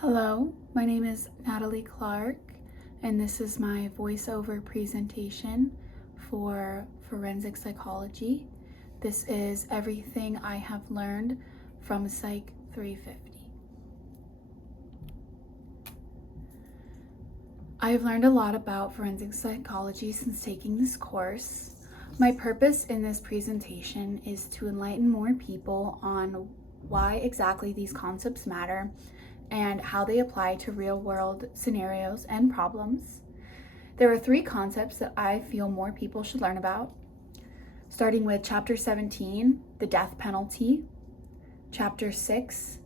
Hello, my name is Natalie Clark, and this is my voiceover presentation for forensic psychology. This is everything I have learned from Psych 350. I have learned a lot about forensic psychology since taking this course. My purpose in this presentation is to enlighten more people on why exactly these concepts matter and how they apply to real-world scenarios and problems. There are 3 concepts that I feel more people should learn about, starting with Chapter 17, the death penalty, Chapter 6,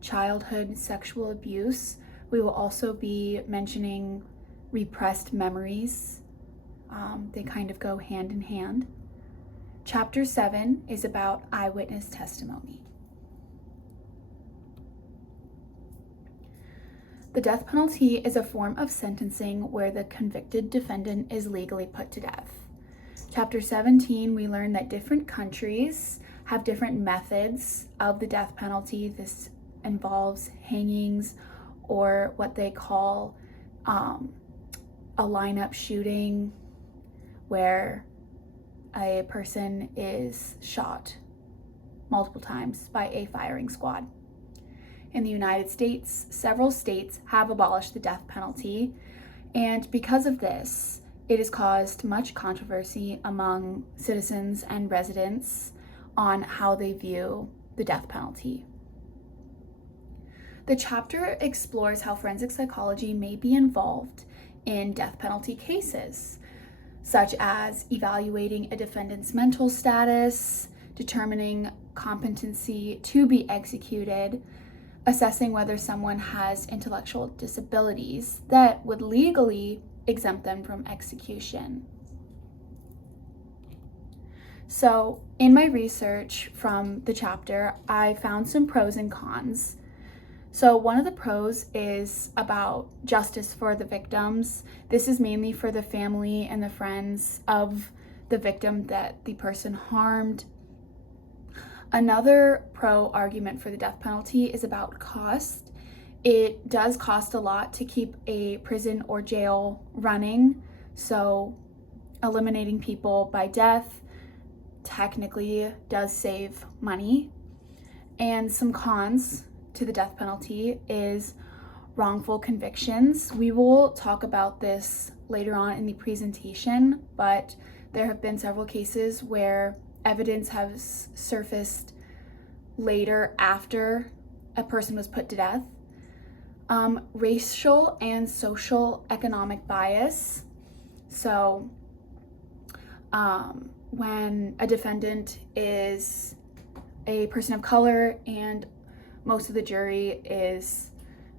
childhood sexual abuse. We will also be mentioning repressed memories. They kind of go hand in hand. Chapter 7 is about eyewitness testimony. The death penalty is a form of sentencing where the convicted defendant is legally put to death. Chapter 17, we learn that different countries have different methods of the death penalty. This involves hangings or what they call a lineup shooting, where a person is shot multiple times by a firing squad. In the United States, several states have abolished the death penalty, and because of this, it has caused much controversy among citizens and residents on how they view the death penalty. The chapter explores how forensic psychology may be involved in death penalty cases, such as evaluating a defendant's mental status, determining competency to be executed, assessing whether someone has intellectual disabilities that would legally exempt them from execution. So, in my research from the chapter, I found some pros and cons. So, one of the pros is about justice for the victims. This is mainly for the family and the friends of the victim that the person harmed. Another pro argument for the death penalty is about cost. It does cost a lot to keep a prison or jail running, so eliminating people by death technically does save money. And some cons to the death penalty is wrongful convictions. We will talk about this later on in the presentation, but there have been several cases where evidence has surfaced later after a person was put to death. Racial and social economic bias. So when a defendant is a person of color and most of the jury is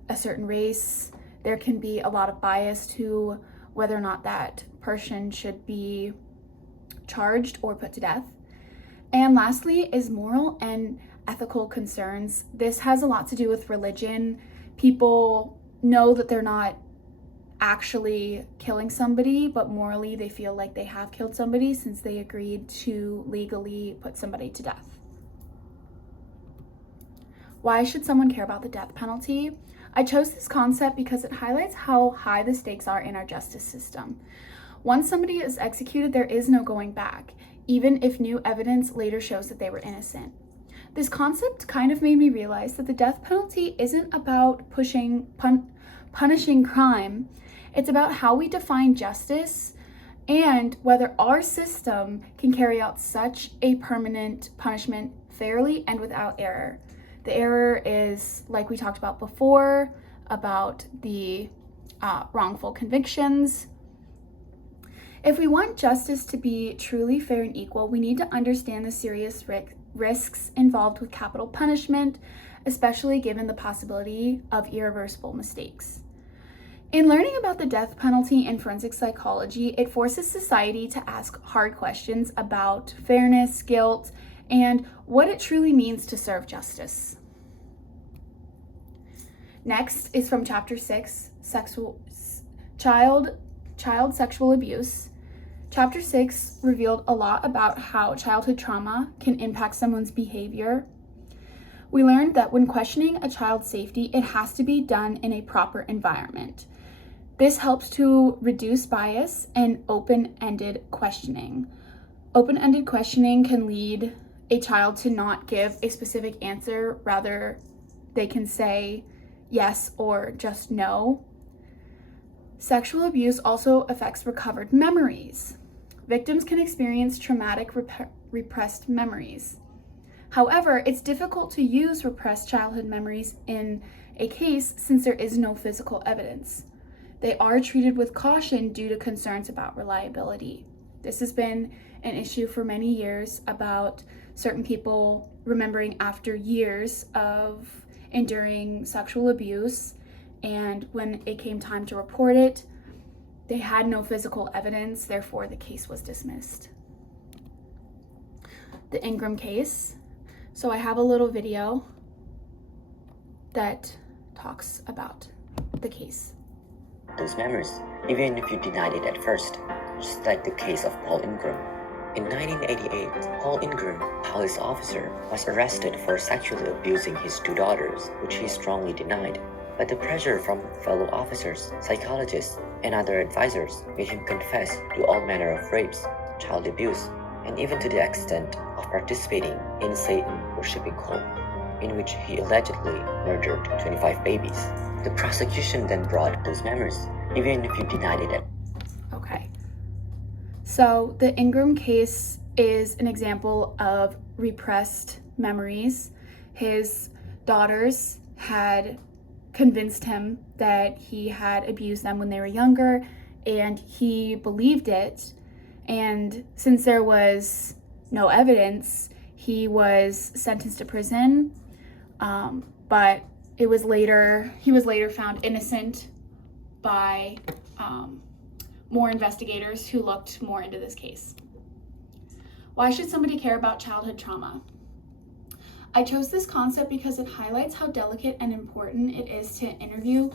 a certain race, there can be a lot of bias to whether or not that person should be charged or put to death. And lastly is moral and ethical concerns. This has a lot to do with religion. People know that they're not actually killing somebody, but morally they feel like they have killed somebody since they agreed to legally put somebody to death. Why should someone care about the death penalty? I chose this concept because it highlights how high the stakes are in our justice system. Once somebody is executed, there is no going back, even if new evidence later shows that they were innocent. This concept kind of made me realize that the death penalty isn't about punishing crime. It's about how we define justice and whether our system can carry out such a permanent punishment fairly and without error. The error is, like we talked about before, about the wrongful convictions. If we want justice to be truly fair and equal, we need to understand the serious risks involved with capital punishment, especially given the possibility of irreversible mistakes. In learning about the death penalty in forensic psychology, it forces society to ask hard questions about fairness, guilt, and what it truly means to serve justice. Next is from Chapter 6, Child Sexual Abuse. Chapter 6 revealed a lot about how childhood trauma can impact someone's behavior. We learned that when questioning a child's safety, it has to be done in a proper environment. This helps to reduce bias and open-ended questioning. Open-ended questioning can lead a child to not give a specific answer, rather they can say yes or just no. Sexual abuse also affects recovered memories. Victims can experience traumatic repressed memories. However, it's difficult to use repressed childhood memories in a case since there is no physical evidence. They are treated with caution due to concerns about reliability. This has been an issue for many years about certain people remembering after years of enduring sexual abuse, and when it came time to report it, they had no physical evidence, therefore the case was dismissed. The Ingram case. So I have a little video that talks about the case. Those memories, even if you denied it at first, just like the case of Paul Ingram. In 1988, Paul Ingram, a police officer, was arrested for sexually abusing his 2 daughters, which he strongly denied. But the pressure from fellow officers, psychologists, and other advisors made him confess to all manner of rapes, child abuse, and even to the extent of participating in Satan worshipping cult, in which he allegedly murdered 25 babies. The prosecution then brought those memories, even if you denied it. Okay. So the Ingram case is an example of repressed memories. His daughters had convinced him that he had abused them when they were younger, and he believed it. And since there was no evidence, he was sentenced to prison, but he was later found innocent by more investigators who looked more into this case. Why should somebody care about childhood trauma? I chose this concept because it highlights how delicate and important it is to interview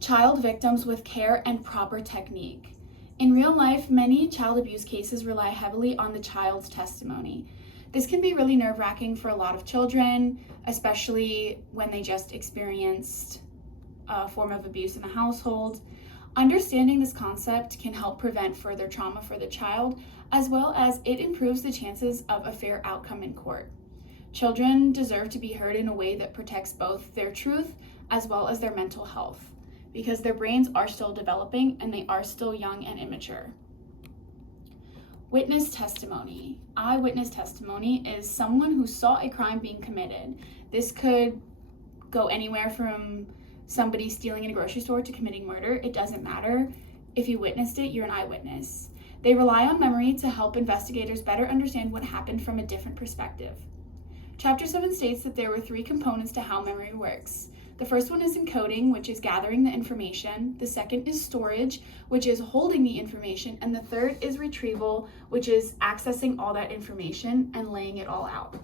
child victims with care and proper technique. In real life, many child abuse cases rely heavily on the child's testimony. This can be really nerve-wracking for a lot of children, especially when they just experienced a form of abuse in the household. Understanding this concept can help prevent further trauma for the child, as well as it improves the chances of a fair outcome in court. Children deserve to be heard in a way that protects both their truth as well as their mental health, because their brains are still developing and they are still young and immature. Witness testimony. Eyewitness testimony is someone who saw a crime being committed. This could go anywhere from somebody stealing in a grocery store to committing murder. It doesn't matter. If you witnessed it, you're an eyewitness. They rely on memory to help investigators better understand what happened from a different perspective. Chapter 7 states that there were 3 components to how memory works. The first one is encoding, which is gathering the information. The second is storage, which is holding the information. And the third is retrieval, which is accessing all that information and laying it all out.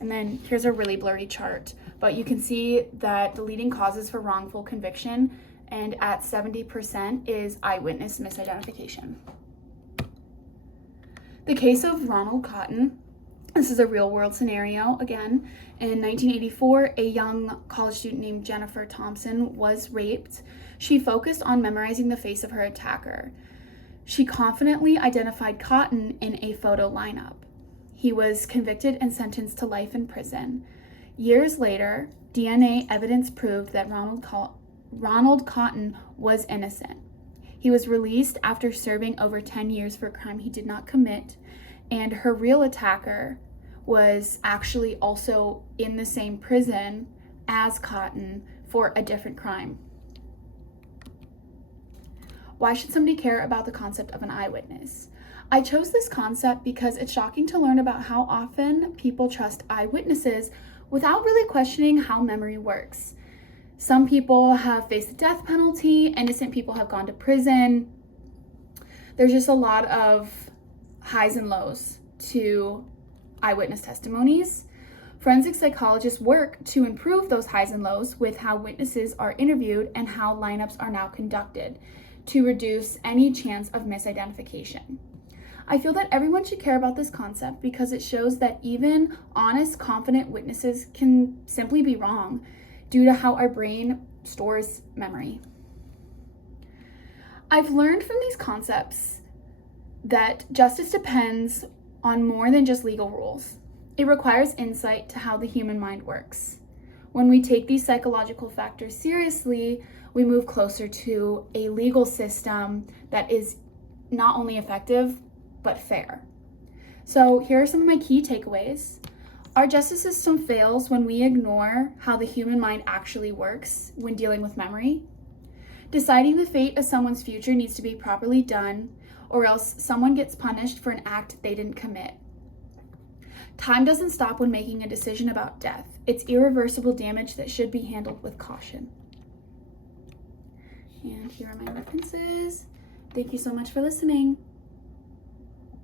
And then here's a really blurry chart, but you can see that the leading causes for wrongful conviction, and at 70% is eyewitness misidentification. The case of Ronald Cotton. This is a real world scenario again. In 1984, a young college student named Jennifer Thompson was raped. She focused on memorizing the face of her attacker. She confidently identified Cotton in a photo lineup. He was convicted and sentenced to life in prison. Years later, DNA evidence proved that Ronald Cotton was innocent. He was released after serving over 10 years for a crime he did not commit, and her real attacker was actually also in the same prison as Cotton for a different crime. Why should somebody care about the concept of an eyewitness? I chose this concept because it's shocking to learn about how often people trust eyewitnesses without really questioning how memory works. Some people have faced the death penalty, innocent people have gone to prison. There's just a lot of highs and lows to eyewitness testimonies. Forensic psychologists work to improve those highs and lows with how witnesses are interviewed and how lineups are now conducted to reduce any chance of misidentification. I feel that everyone should care about this concept because it shows that even honest, confident witnesses can simply be wrong due to how our brain stores memory. I've learned from these concepts that justice depends on more than just legal rules. It requires insight to how the human mind works. When we take these psychological factors seriously, we move closer to a legal system that is not only effective, but fair. So here are some of my key takeaways. Our justice system fails when we ignore how the human mind actually works when dealing with memory. Deciding the fate of someone's future needs to be properly done, or else someone gets punished for an act they didn't commit. Time doesn't stop when making a decision about death. It's irreversible damage that should be handled with caution. And here are my references. Thank you so much for listening.